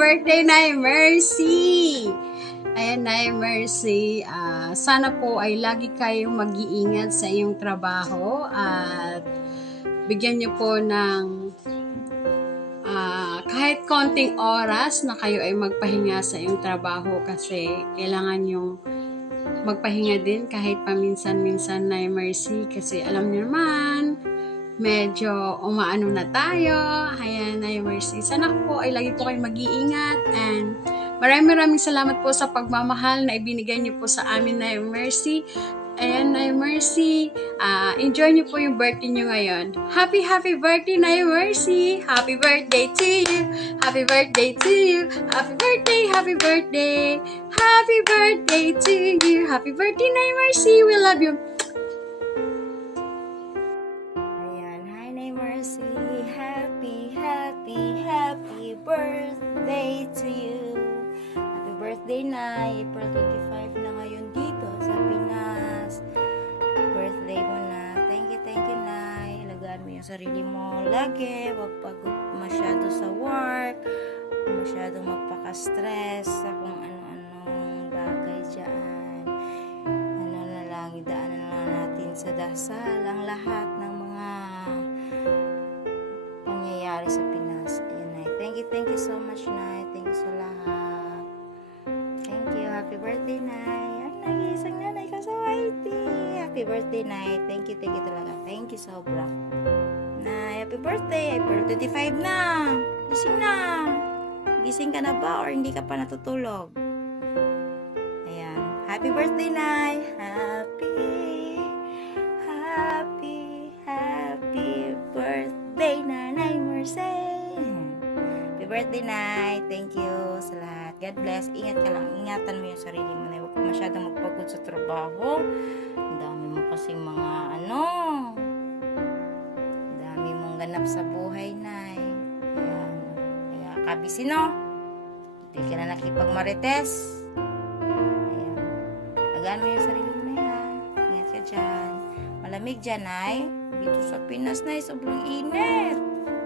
birthday, Nay Mercy! Ayan, Nay Mercy, sana po ay lagi kayong mag-iingat sa iyong trabaho at bigyan niyo po ng kahit konting oras na kayo ay magpahinga sa iyong trabaho kasi kailangan yung magpahinga din kahit paminsan-minsan, Nay Mercy, kasi alam niyo naman, medyo umaano na tayo. Ayan, Nay Mercy. Sana po ay lagi po kayong mag-iingat and maraming salamat po sa pagmamahal na ibinigay niyo po sa amin, Nay Mercy. Ayan, Nay Mercy. Enjoy niyo po yung birthday niyo ngayon. Happy birthday, Nay Mercy! Happy birthday to you! Happy birthday to you! Happy birthday! Happy birthday! Happy birthday to you! Happy birthday, Nay Mercy! We love you! Happy birthday to you. Happy birthday, Nay. April 25 na ngayon dito sa Pinas. Birthday mo na. Thank you, Nay. Ilagaan mo yung sarili mo lagi. Huwag pagod masyado sa work. Huwag masyadong magpaka-stress sa kung ano-anong bagay dyan. Ano na lang, idaanan na natin sa dasal ang lahat ng mga pangyayari sa Pinas. Ayun, Nay. Thank you so much, Nay. Thank you sa lahat. Thank you. Happy birthday, Nay. Ay, nag-iisang nanay ka sa YT. Happy birthday, Nay. Thank you talaga. Thank you sobra. Nay, happy birthday. April 25 na. Gising na. Gising ka na ba or hindi ka pa natutulog? Ayan. Happy birthday, Nay. Happy birthday, Nanay Mercy. Happy birthday, Nay. Thank you sa lahat. God bless. Ingat ka lang. Ingatan mo yung sarili mo, Nay. Huwag ka masyadong magpagod sa trabaho. Ang dami mo kasing mga ang dami mong ganap sa buhay, Nay. Ayan. Kaya kabisi, no? Hindi ka na nakipagmarites. Ayan. Agaan mo yung sarili mo, yan. Ingat ka dyan. Malamig dyan, Nay. Dito sa Pinas, Nay, sobrang init.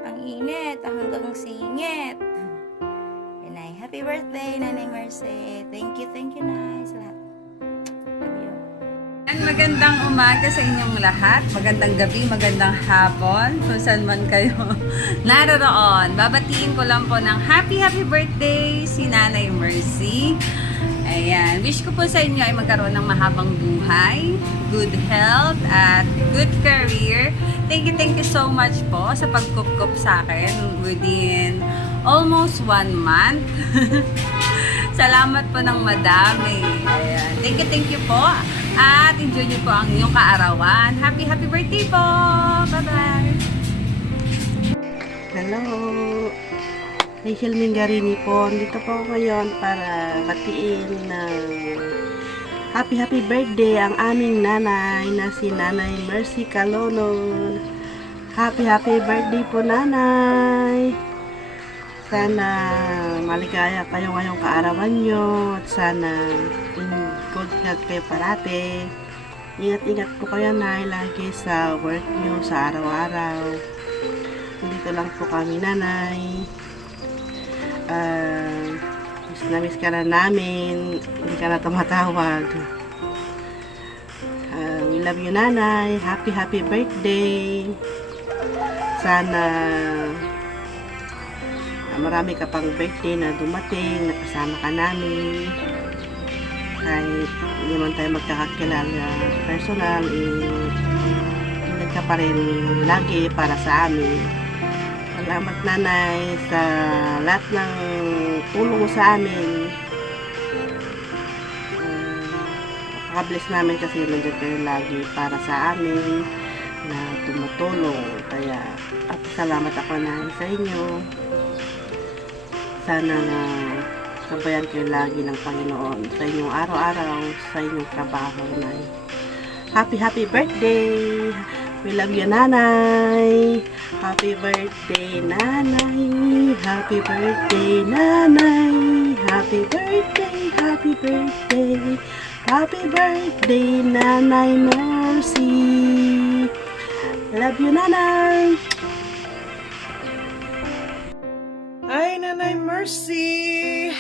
Ang init, hanggang singit. Nay, happy birthday, Nanay Mercy. Thank you, Nay, sa lahat. Love you. Magandang umaga sa inyong lahat. Magandang gabi, magandang hapon. Kung saan man kayo naroon. Babatiin ko lang po ng happy birthday si Nanay Mercy. Ayan. Wish ko po sa inyo ay magkaroon ng mahabang buhay, good health, at good career. Thank you so much po sa pagkup-kup sa akin within almost 1 month. Salamat po ng madami. Ayan. Thank you po. At enjoy niyo po ang inyong kaarawan. Happy birthday po. Bye-bye. Hello. Rachel Mingarini po. Dito po ako ngayon para batiin ng happy birthday ang aming nanay na si Nanay Mercy Calonon. Happy birthday po, Nanay. Sana maligaya kayo ngayong kaarawan nyo at sana in good health kayo parate. Ingat po kayo, Nay, lagi sa work nyo sa araw-araw. Dito lang po kami, Nanay. Miss ka na namin, hindi ka na tumatawag. We love you, Nanay. Happy birthday. Sana marami ka pang birthday na dumating, nakasama ka namin. Kahit hindi man tayo magkakakilala personal, hindi ka pa rin lagi para sa amin. Salamat, Nanay, sa lahat ng tulong mo sa amin. Napaka-bless namin kasi nandiyan kayo lagi para sa amin na tumutulong. Kaya salamat ako, Nay, sa inyo. Sana sabayan kayo lagi ng Panginoon sa inyong araw-araw, sa inyong trabaho, Nay. Happy birthday! We love you, Nanay. Happy birthday, Nanay. Happy birthday, Nanay. Happy birthday. Happy birthday, Nanay Mercy. Love you, Nanay. Hi, Nanay Mercy!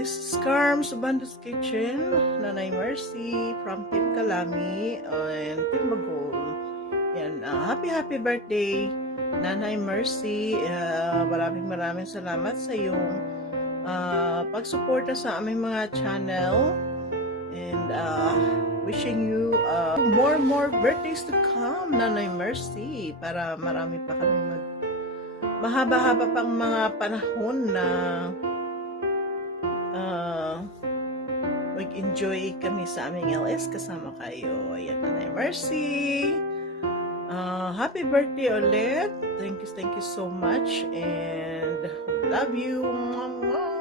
This is Carm sa Bandos Kitchen. Nanay Mercy from Team Kalami and Team Magol. Yan, happy birthday, Nanay Mercy. Maraming salamat sa iyong pagsuporta sa aming mga channel. And wishing you more birthdays to come, Nanay Mercy. Para marami pa kami mahaba-haba pang mga panahon na mag-enjoy kami sa aming LS kasama kayo. Ayan, Nanay Mercy. Happy birthday ulit. Thank you so much. And love you. Mama.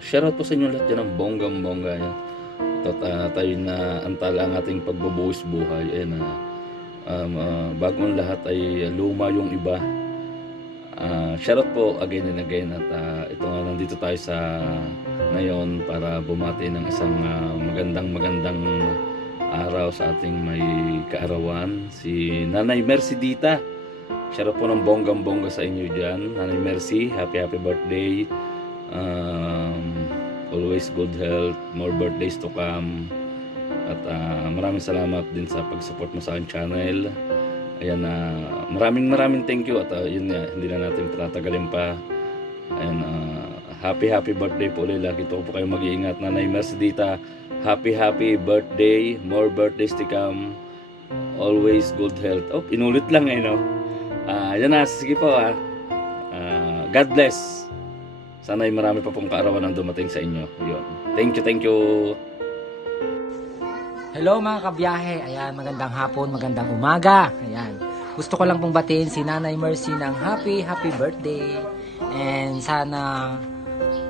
Shoutout po sa inyo lahat dyan ng bonggang-bongga yan. Tayo na antala ang ating pagbubuhis buhay. Ayan, bagong lahat ay luma yung iba. Shoutout po again and again. At ito nga, nandito tayo sa ngayon para bumati ng isang magandang araw sa ating may kaarawan. Si Nanay Mercy Dita. Shoutout po ng bonggang-bongga sa inyo dyan. Nanay Mercy, happy birthday. Always good health, more birthdays to come. At maraming salamat din sa pag-support mo sa aking channel. Ayan, maraming thank you. At yun nga, hindi na natin patatagalin pa. Ayan, happy birthday po ulit. Lagi po kayo mag-iingat. Nanay Mercy Dita, happy birthday, more birthdays to come. Always good health. Oh, inulit lang no? Yan na, sige po God bless. Sana ay marami pa pong kaarawan ang dumating sa inyo. Yun. Thank you. Hello mga kabiyahe. Ayan, magandang hapon, magandang umaga. Ayan. Gusto ko lang pong batiin si Nanay Mercy ng happy birthday. And sana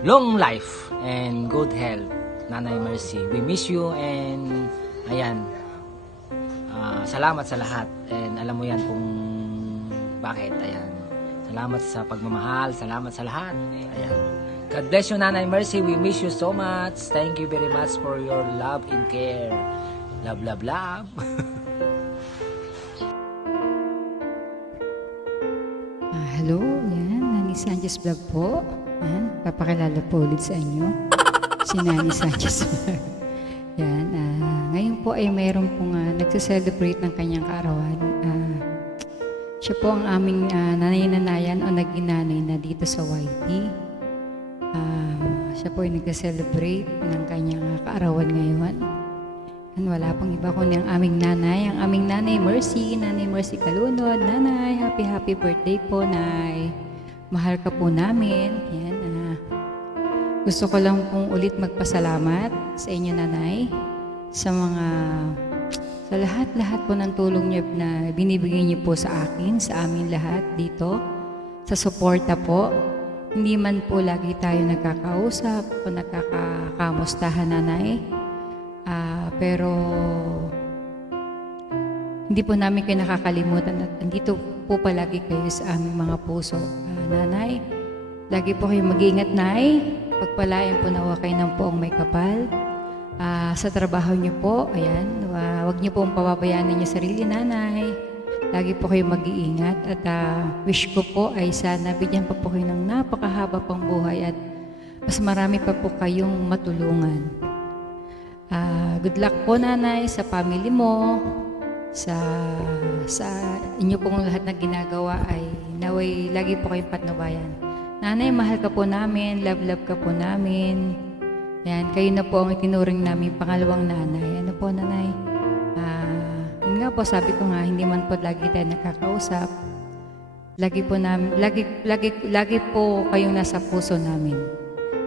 long life and good health, Nanay Mercy. We miss you and ayan. Salamat sa lahat. And alam mo yan kung bakit. Ayan. Salamat sa pagmamahal. Salamat sa lahat. Ayan. God bless you, Nanay Mercy. We miss you so much. Thank you very much for your love and care. Love. Hello, yan. Nani Sanchez Vlog po. Yan. Papakilala po ulit sa inyo. Si Nani Sanchez Vlog. Yan. Ngayon po ay mayroon pong nagse-celebrate ng kanyang kaarawan. Siya po ang aming nanay-nanayan o naging nanay na dito sa YT. Siya po ay nagse-celebrate ng kanyang kaarawan ngayon. Wala pang iba kundi ang aming nanay Mercy, Nanay Mercy Kalunod. Nanay, happy birthday po, Nay. Mahal ka po namin. Yan, gusto ko lang pong ulit magpasalamat sa inyo, Nanay, sa lahat po ng tulong niyo na binibigay niyo po sa akin, sa amin lahat dito, sa suporta po. hindi man po lagi tayo nagkakausap o nagkakamustahan, nanay. Pero hindi po namin kayo nakakalimutan at andito po palagi kayo sa aming mga puso. Nanay, lagi po kayo mag-iingat, nay. Pagpalain po nawa kayo ng poong may kapal. Sa trabaho niyo po, ayan, wag niyo pong pababayaan ninyo sarili, nanay. Lagi po kayo mag-iingat at wish ko po ay sana bigyan pa po kayo ng napakahaba pang buhay at mas marami pa po kayong matulungan. Good luck po, nanay, sa family mo, sa inyo pong lahat na ginagawa ay naway lagi po kayong patnubayan. Nanay, mahal ka po namin, love ka po namin. Yan, kayo na po ang itinuring namin pangalawang nanay. Ano po, nanay? Yun nga po, sabi ko nga, hindi man po lagi tayo nakakausap. Lagi po kayong nasa puso namin.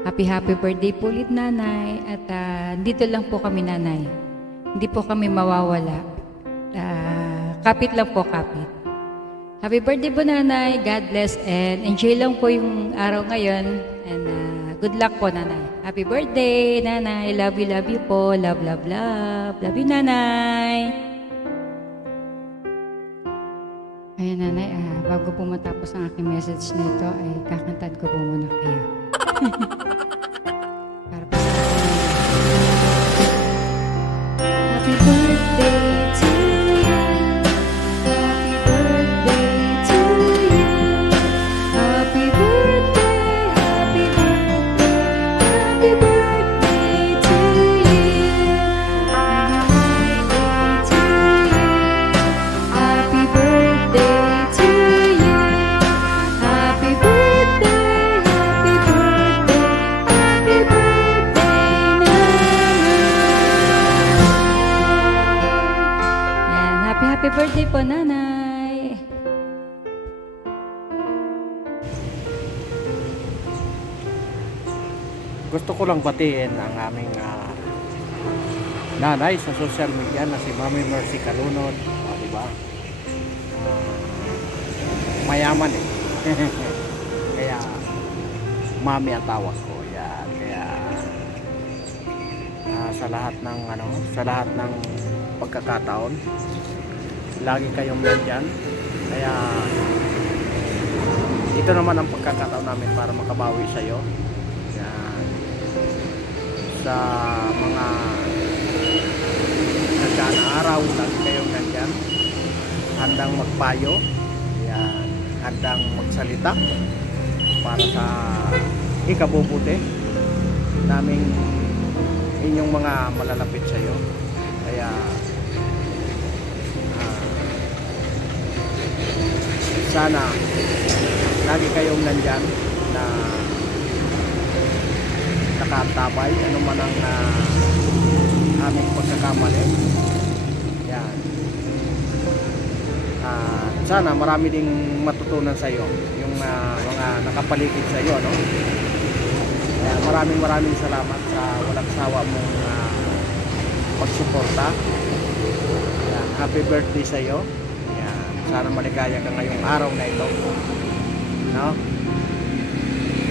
Happy birthday po ulit, nanay. At dito lang po kami, nanay. Hindi po kami mawawala. Kapit lang po, kapit. Happy birthday po, nanay. God bless and enjoy lang po yung araw ngayon. And good luck po, nanay. Happy birthday, nanay. Love you po. Love. Love you, nanay. Ayan, nanay. Bago po matapos ang aking message na ito, ay kakantahan ko po muna kayo. Para po sa Happy birthday to you. Happy birthday to you. Happy birthday, happy birthday to you. Happy birthday to you. Happy birthday, happy birthday, nanay. Yan, happy birthday po, nanay. Gusto ko lang batiin ang aming nanay sa social media na si Mami Mercy Calunod. Di ba? Mayaman eh. Kaya Mami ang tawag ko. Yan. Kaya sa lahat ng pagkakataon, lagi kayong nandyan. Kaya ito naman ang pagkakataon namin para makabawi sa iyo. Sa mga nagdaan na araw, lagi kayong nandyan, handang magpayo, yan, handang magsalita para sa ikabubuti naming inyong mga malalapit sa iyo. Kaya sana lagi kayong nandyan na nakatabay ano man ang aming pagkakamali. Yan. Sana marami ding matutunan sa iyo yung mga nakapaligid sa iyo, no? Kaya maraming salamat sa walang sawa mong pagsuporta. Yan. Happy birthday sa iyo. Yan. Sana maligaya ka ngayong araw na ito, no?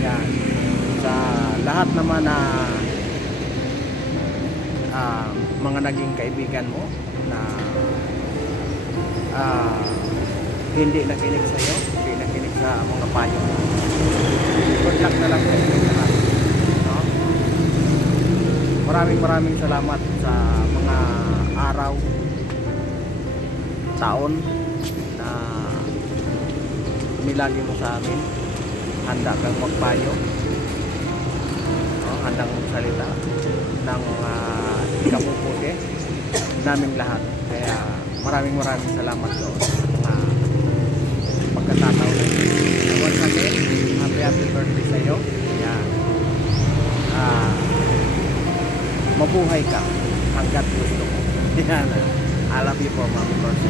Yan. Sa lahat naman na mga naging kaibigan mo na hindi nakinig sa iyo, hindi nakinig sa mga payo mo, good luck na lang kayo lahat, no? Maraming salamat sa mga araw, taon na nilagi mo sa amin. Handa kang magpayo, handang magsalita ng ikabubuti naming lahat. Kaya maraming salamat doon sa mga pagkakataon na ito. Once again, happy birthday sa iyo. Yan. Mabuhay ka hanggat gusto mo. Yan. I love you po, Mami Mercy.